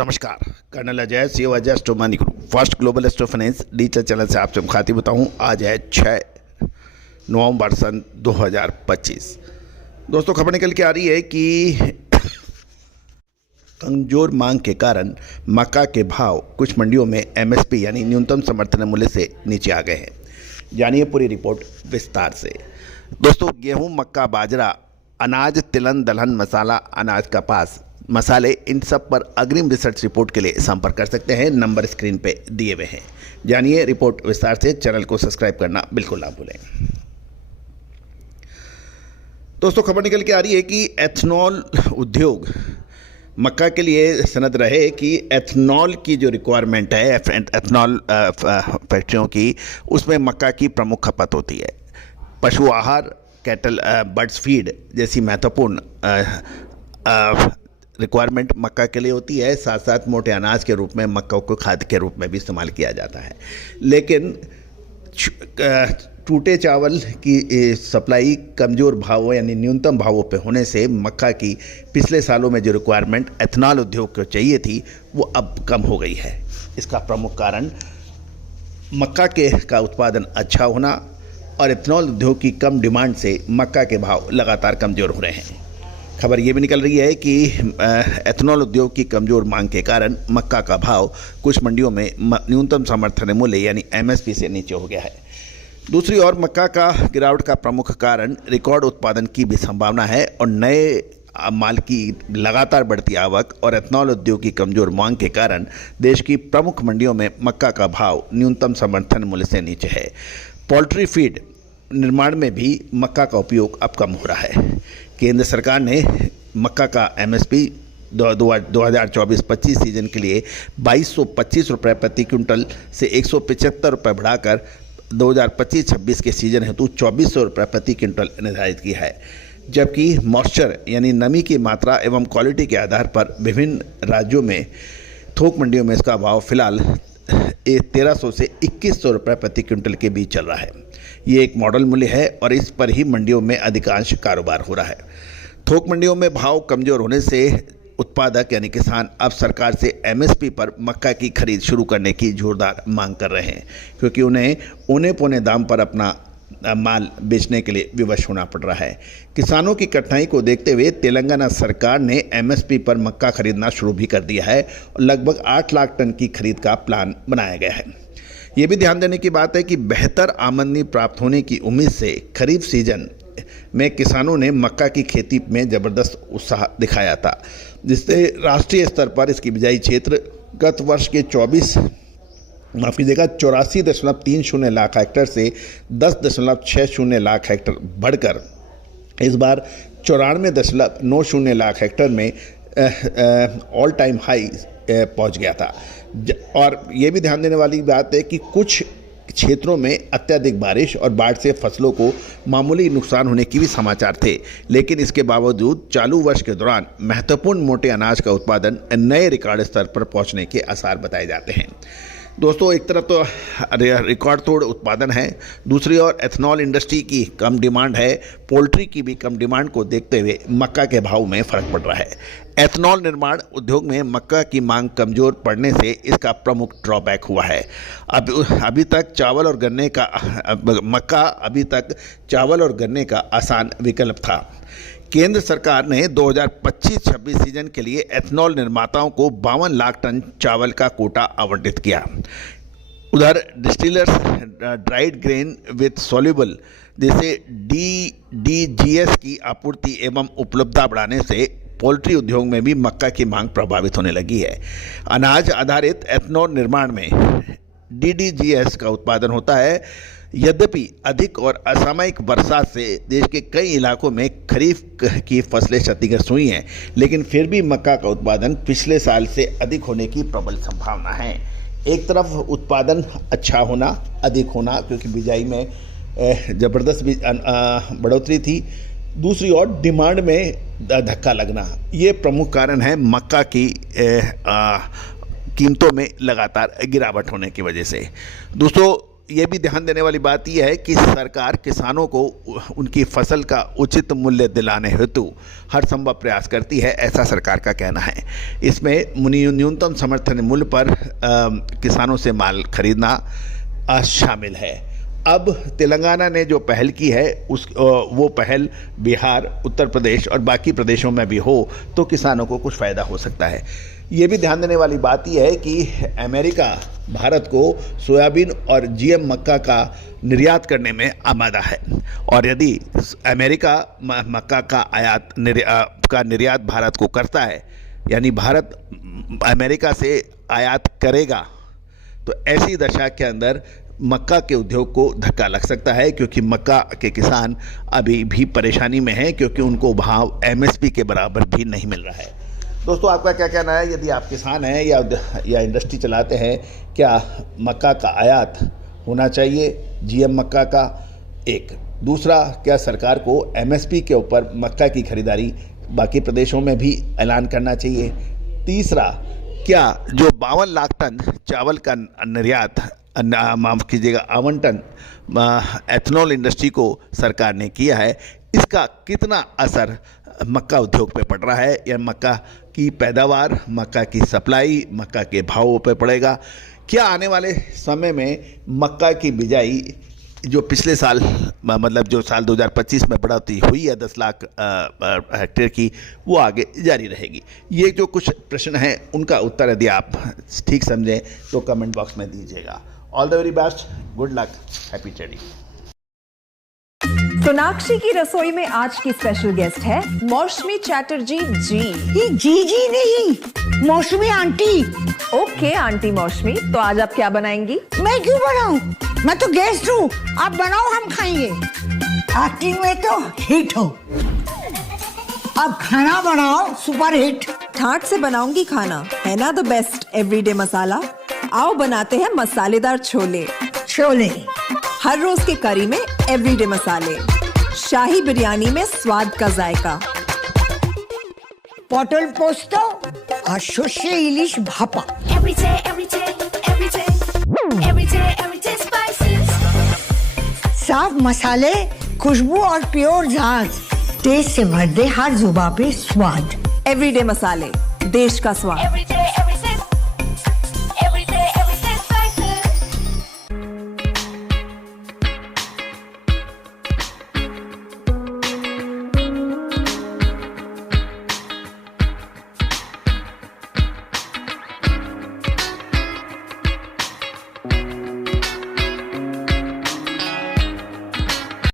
नमस्कार, colonel Ajay CO Ajay astro money guru first global astro finance digital channel से आपसे मुखातिब होता हूँ। आज है 6 नवंबर सन 2025। दोस्तों, खबर निकल के आ रही है कि कमजोर मांग के कारण मक्का के भाव कुछ मंडियों में एमएसपी यानी न्यूनतम समर्थन मूल्य से नीचे आ गए हैं। जानिए पूरी रिपोर्ट विस्तार से। दोस्तों, गेहूं, मक्का, बाजरा, अनाज, तिलहन, दलहन, मसाला, अनाज, कपास, मसाले, इन सब पर अग्रिम रिसर्च रिपोर्ट के लिए संपर्क कर सकते हैं। नंबर स्क्रीन पे दिए हुए हैं। जानिए रिपोर्ट विस्तार से। चैनल को सब्सक्राइब करना बिल्कुल ना भूलें। दोस्तों, खबर निकल के आ रही है कि एथनॉल उद्योग मक्का के लिए सनद रहे कि एथनॉल की जो रिक्वायरमेंट है एथनॉल फैक्ट्रियों की, उसमें मक्का की प्रमुख खपत होती है। पशु आहार, कैटल, बर्ड्स फीड जैसी महत्वपूर्ण रिक्वायरमेंट मक्का के लिए होती है। साथ साथ मोटे अनाज के रूप में मक्का को खाद्य के रूप में भी इस्तेमाल किया जाता है। लेकिन टूटे चावल की सप्लाई कमज़ोर भावों यानी न्यूनतम भावों पे होने से मक्का की पिछले सालों में जो रिक्वायरमेंट एथनॉल उद्योग को चाहिए थी वो अब कम हो गई है। इसका प्रमुख कारण मक्का का उत्पादन अच्छा होना और एथनॉल उद्योग की कम डिमांड से मक्का के भाव लगातार कमज़ोर हो रहे हैं। खबर ये भी निकल रही है कि एथनॉल उद्योग की कमज़ोर मांग के कारण मक्का का भाव कुछ मंडियों में न्यूनतम समर्थन मूल्य यानी एमएसपी से नीचे हो गया है। दूसरी ओर मक्का का गिरावट का प्रमुख कारण रिकॉर्ड उत्पादन की भी संभावना है और नए माल की लगातार बढ़ती आवक और एथनॉल उद्योग की कमज़ोर मांग के कारण देश की प्रमुख मंडियों में मक्का का भाव न्यूनतम समर्थन मूल्य से नीचे है। पोल्ट्री फीड निर्माण में भी मक्का का उपयोग अब कम हो रहा है। केंद्र सरकार ने मक्का का एमएसपी 2024-25 सीजन के लिए 2225 रुपये प्रति क्विंटल से 175 रुपये बढ़ाकर 2025-26 के सीजन हेतु 2400 रुपये प्रति क्विंटल निर्धारित किया है। जबकि मॉइस्चर यानी नमी की मात्रा एवं क्वालिटी के आधार पर विभिन्न राज्यों में थोक मंडियों में इसका भाव फिलहाल 1300 से 2100 रुपये प्रति क्विंटल के बीच चल रहा है। ये एक मॉडल मूल्य है और इस पर ही मंडियों में अधिकांश कारोबार हो रहा है। थोक मंडियों में भाव कमज़ोर होने से उत्पादक यानी किसान अब सरकार से एमएसपी पर मक्का की खरीद शुरू करने की जोरदार मांग कर रहे हैं, क्योंकि उन्हें औने पौने दाम पर अपना माल बेचने के लिए विवश होना पड़ रहा है। किसानों की कठिनाई को देखते हुए तेलंगाना सरकार ने एमएसपी पर मक्का खरीदना शुरू भी कर दिया है और लगभग 8 लाख टन की खरीद का प्लान बनाया गया है। ये भी ध्यान देने की बात है कि बेहतर आमदनी प्राप्त होने की उम्मीद से खरीफ सीजन में किसानों ने मक्का की खेती में ज़बरदस्त उत्साह दिखाया था, जिससे राष्ट्रीय स्तर पर इसकी बिजाई क्षेत्र गत वर्ष के 84.30 लाख हेक्टेयर से 10.60 लाख हेक्टेयर बढ़कर इस बार 94.90 लाख हेक्टेयर में ऑल टाइम हाई पहुंच गया था। और ये भी ध्यान देने वाली बात है कि कुछ क्षेत्रों में अत्यधिक बारिश और बाढ़ से फसलों को मामूली नुकसान होने की भी समाचार थे, लेकिन इसके बावजूद चालू वर्ष के दौरान महत्वपूर्ण मोटे अनाज का उत्पादन नए रिकॉर्ड स्तर पर पहुंचने के आसार बताए जाते हैं। दोस्तों, एक तरफ तो रिकॉर्ड तोड़ उत्पादन है, दूसरी ओर एथनॉल इंडस्ट्री की कम डिमांड है। पोल्ट्री की भी कम डिमांड को देखते हुए मक्का के भाव में फर्क पड़ रहा है। एथनॉल निर्माण उद्योग में मक्का की मांग कमज़ोर पड़ने से इसका प्रमुख ड्रॉबैक हुआ है। अभी तक चावल और गन्ने का आसान विकल्प था। केंद्र सरकार ने 2025-26 सीजन के लिए एथनॉल निर्माताओं को 52 लाख टन चावल का कोटा आवंटित किया। उधर distillers dried grain with soluble जैसे DDGS की आपूर्ति एवं उपलब्धता बढ़ाने से पोल्ट्री उद्योग में भी मक्का की मांग प्रभावित होने लगी है। अनाज आधारित एथनॉल निर्माण में DDGS का उत्पादन होता है। यद्यपि अधिक और असामयिक बरसात से देश के कई इलाकों में खरीफ की फसलें क्षतिग्रस्त हुई हैं, लेकिन फिर भी मक्का का उत्पादन पिछले साल से अधिक होने की प्रबल संभावना है। एक तरफ उत्पादन अच्छा होना, अधिक होना, क्योंकि बिजाई में ज़बरदस्त बढ़ोतरी थी, दूसरी ओर डिमांड में धक्का लगना, ये प्रमुख कारण है मक्का की कीमतों में लगातार गिरावट होने की वजह से। दोस्तों, ये भी ध्यान देने वाली बात यह है कि सरकार किसानों को उनकी फसल का उचित मूल्य दिलाने हेतु हर संभव प्रयास करती है, ऐसा सरकार का कहना है। इसमें न्यूनतम समर्थन मूल्य पर किसानों से माल खरीदना शामिल है। अब तेलंगाना ने जो पहल की है वो पहल बिहार, उत्तर प्रदेश और बाकी प्रदेशों में भी हो तो किसानों को कुछ फ़ायदा हो सकता है। ये भी ध्यान देने वाली बात यह है कि अमेरिका भारत को सोयाबीन और जीएम मक्का का निर्यात करने में आमादा है, और यदि अमेरिका मक्का का निर्यात भारत को करता है, यानी भारत अमेरिका से आयात करेगा, तो ऐसी दशा के अंदर मक्का के उद्योग को धक्का लग सकता है, क्योंकि मक्का के किसान अभी भी परेशानी में हैं, क्योंकि उनको भाव एमएसपी के बराबर भी नहीं मिल रहा है। दोस्तों, आपका क्या कहना है? यदि आप किसान हैं या इंडस्ट्री चलाते हैं, क्या मक्का का आयात होना चाहिए, जीएम मक्का का? एक दूसरा, क्या सरकार को एमएसपी के ऊपर मक्का की खरीदारी बाकी प्रदेशों में भी ऐलान करना चाहिए? तीसरा, क्या जो 52 लाख टन चावल का निर्यात माफ़ कीजिएगा आवंटन एथनॉल इंडस्ट्री को सरकार ने किया है, इसका कितना असर मक्का उद्योग पे पड़ रहा है, या मक्का की पैदावार, मक्का की सप्लाई, मक्का के भावों पे पड़ेगा? क्या आने वाले समय में मक्का की बिजाई जो पिछले साल मतलब जो साल 2025 में बढ़ोतरी हुई है 10 लाख हेक्टेयर की, वो आगे जारी रहेगी? ये जो कुछ प्रश्न हैं उनका उत्तर यदि आप ठीक समझें तो कमेंट बॉक्स में दीजिएगा। All the very best, good luck, happy trading. Sonakshi की रसोई में आज की स्पेशल गेस्ट है मौसमी चैटर्जी जी। ये जी नहीं, मौसमी आंटी। ओके आंटी मौसमी, तो आज आप क्या बनाएंगी? मैं क्यों बनाऊं? मैं तो गेस्ट हूँ, आप बनाओ, हम खाएंगे। एक्टिंग में तो हिट हो, अब खाना बनाओ सुपर हिट। ठाट से बनाऊंगी खाना, है ना द बेस्ट एवरीडे मसाला। आओ बनाते हैं मसालेदार छोले। छोले हर रोज के करी में एवरीडे मसाले, शाही बिरयानी में स्वाद का जायका। पटल पोस्तो और शुष्य इलिश भापा। साफ मसाले, खुशबू और प्योर झांझ, टेस्ट से भर दे हर जुबान पे स्वाद। एवरीडे मसाले, देश का स्वाद।